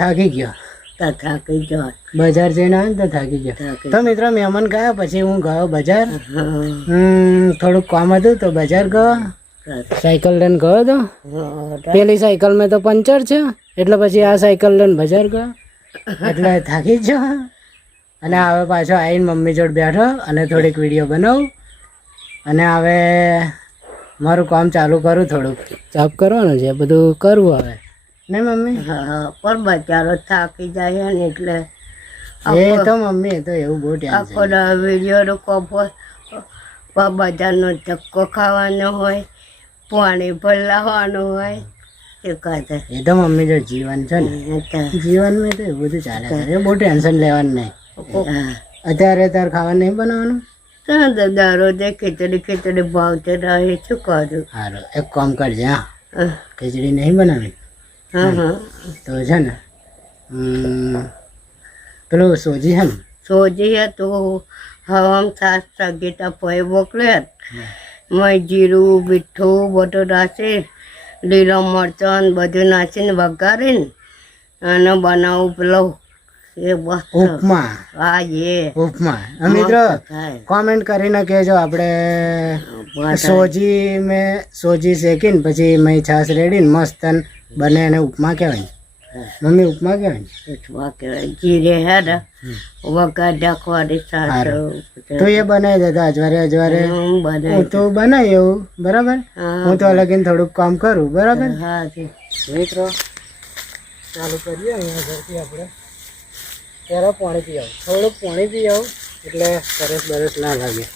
થાકી ગયો. થાકી ગયો. બજાર જઈને આવ્યો ને તો થાકી ગયો. તો મિત્રો મહેમાન ગયા પછી હું ગયો બજાર. થોડુંક કામ હતું તો બજાર ગયો. સાયકલ લઈને ગયો તો પેલી સાયકલ મેં તો પંચર છે એટલે પછી આ સાયકલ લઈને બજાર ગયો એટલે થાકી જ ગયો. અને હવે પાછો આવીને મમ્મી જોડે બેઠો અને થોડીક વિડીયો બનાવું અને હવે મારું કામ ચાલુ કરું. થોડુંક સાફ કરવાનું છે બધું કરવું હવે નહીં મમ્મી? હા પણ બચારો થાકી જાય ને એટલે એ તો મમ્મી એ તો એવું બહુ આખો વિડીયો કોપો બજારનો ચક્કો ખાવાનો હોય, પાણી ભરલાવાનું હોય. એ તો મમ્મી જો જીવન છે ને જીવનમાં તો એવું બધું ચાલે છે. બહુ ટેન્શન લેવાનું નહીં. અત્યારે ખાવાનું નહીં બનાવવાનું? દરરોજ ખીચડી ભાવતે રહે શું કરું? સારું એક કામ કરજે. હા ખીચડી નહીં બનાવી તો છે ને પેલું સોજી છે ને સોજી હે તો હવામાં સાસ સગીતા પોઈ મોકલે મેં જીરું મીઠું બધું નાખી લીલા મરચાં બધું નાખીને વઘારીને અને બનાવું પેલો ઉપમા. હા એ ઉપમા. મિત્રો કોમેન્ટ કરીને કહેજો. આપણે સોજી શેકીને પછી મેં છાશ રેડીને મસ્ત બને એને ઉપમા કહેવાય. મમ્મી ઉપમા કહેવાય. જીરે હે ને વઘાર નાખવાની સાસ તો એ બનાવી દેતા અજવારે હું તો બનાવી એવું બરાબર. હું તો લગીને થોડુંક કામ કરું બરાબર. હા મિત્રો ચાલુ કરીએ અહીંયા ઘરથી આપણે. ત્યારે પાણી પી આવું, થોડુંક પાણી પી આવું એટલે સરસ બરસ ના લાગે.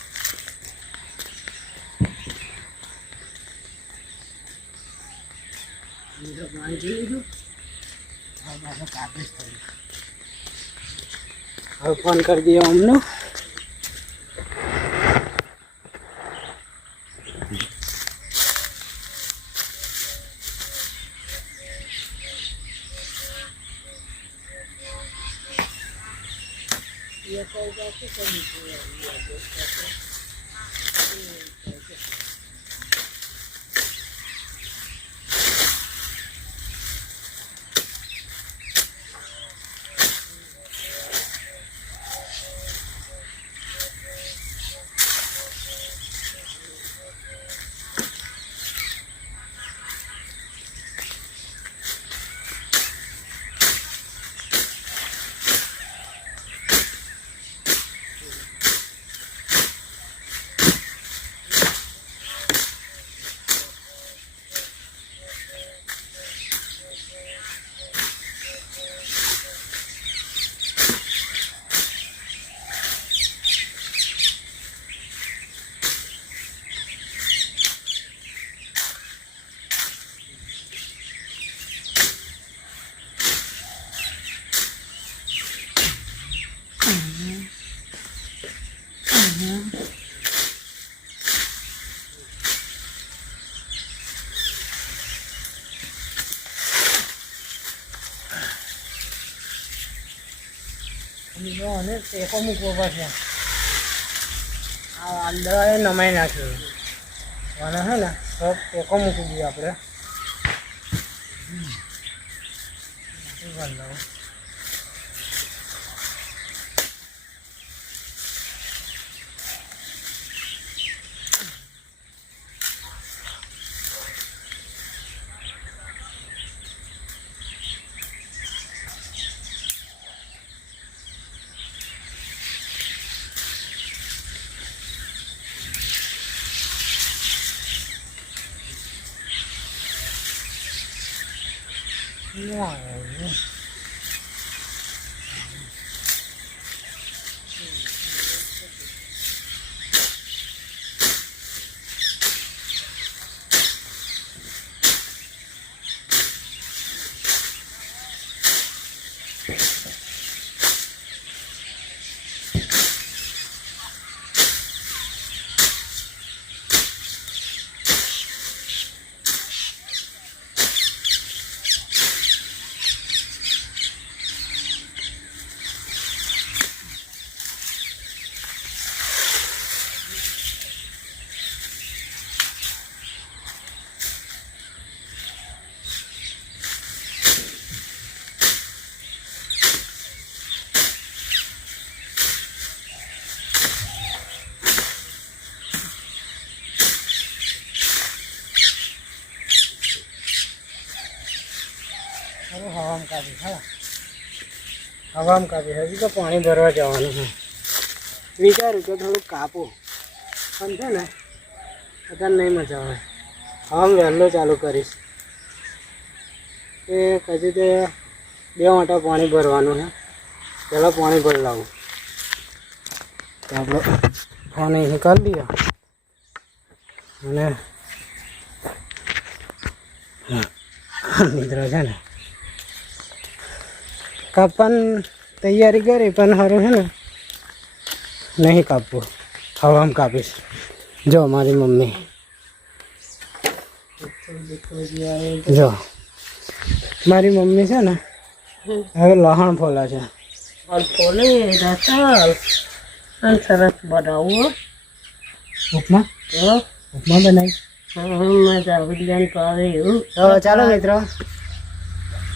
હવે ફોન કરી દઈએ અમને. અને ટેકો મૂકવો પડશે. આ અંદર નમાઈ નાખ્યું અને હે ને તો ટેકો મૂકી દઈએ આપણે. Wow. કાપી હા હવામાં કાપી હજી તો પાણી ભરવા જવાનું છે વિચાર્યું કે થોડુંક કાપું પણ છે ને અત્યારે નહીં મજા આવે હવામાં વહેલો ચાલુ કરીશ એ હજી તો 2 વાટા પાણી ભરવાનું છે પહેલાં પાણી ભરી લાવું તો આપણો ફોન અહીં કરી દઈએ અને મિત્રો છે ને કાપવાની તૈયારી કરી પણ સારું છે ને નહીં કાપવું હવામાં કાપીશ જો મારી મમ્મી જો મારી મમ્મી છે ને હવે લહણ ફોલા છે ફોલે રસલ સરસ બનાવું ઉપમા ઉપમા બનાવી મજા વિજ્ઞાન તો આવે એવું તો ચાલો મિત્રો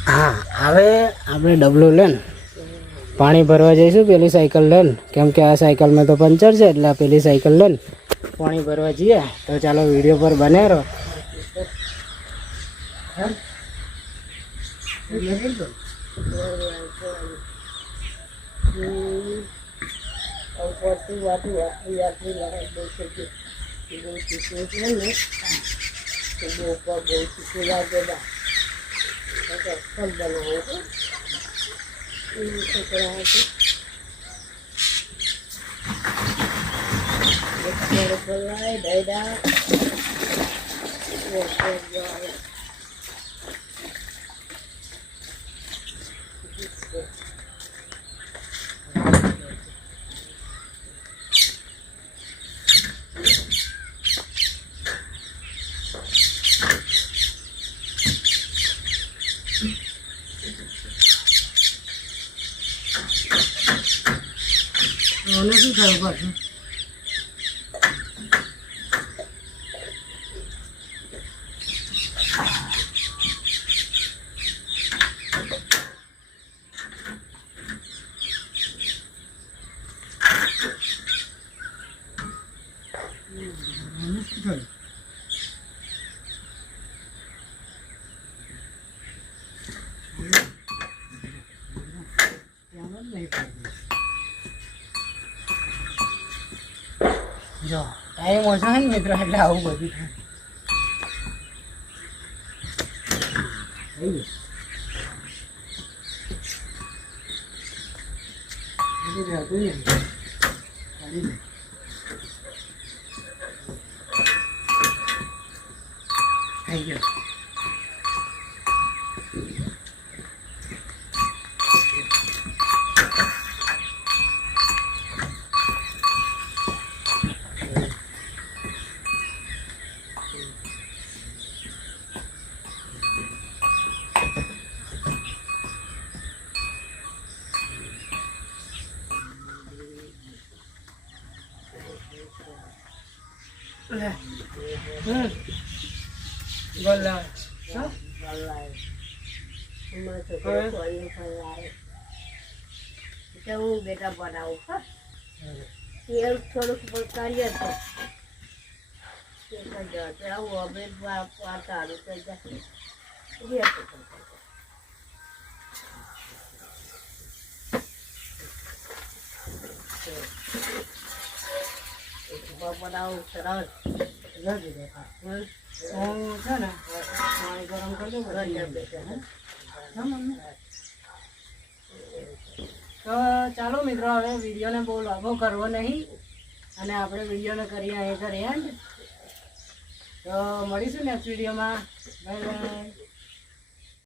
હા હવે આપણે ડબલું લઈને પાણી ભરવા જઈશું પેલી સાયકલ લઈને કેમ કે આ સાયકલમાં તો પંચર છે એટલે પેલી સાયકલ લઈને પાણી ભરવા જઈએ તો ચાલો વિડીયો પર બને રહો શું થયું પાછું જો ટાઈમ ઓછો છે ને મિત્રો એટલે આવું બધું થાય થઈ ગયો ગોલા હું બેટા બનાવું હા તેલ થોડુંક કરીએ તો આવું હવે સારું થઈ જાય બનાવું સરસ હું છે ને પાણી ગરમ કરી દઉં તો ચાલો મિત્રો હવે વિડીયોને બહુ લાંબો કરવો નહીં અને આપણે વિડીયોને કરીએ અહીં કરીએ તો મળીશું નેક્સ્ટ વિડીયોમાં બાય બાય